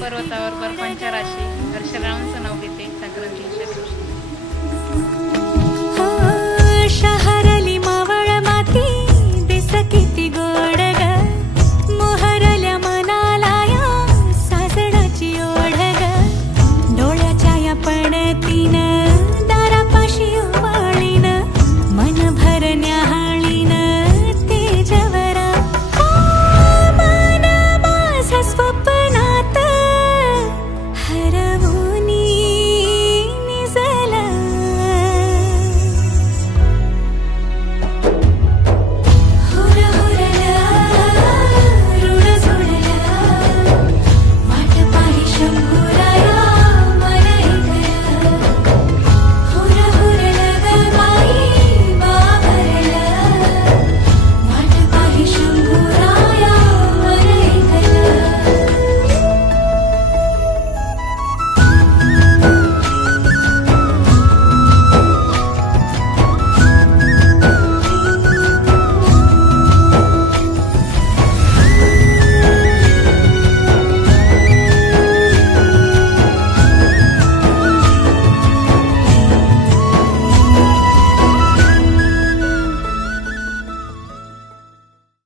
पर्वतावर बर्फांच्या राशी हर्षरावांचं नाव घेते संक्रांतीच्या दिवशी. शहरली मावळ माती दिस किती गोड ग, मोहरल्या मनाला या सासणाची ओढ ग, डोळ्याच्या या पडतीन दारापाशी उवाळीन मन भरण्याहाळीन तेजवरा मन माझं स्वप्न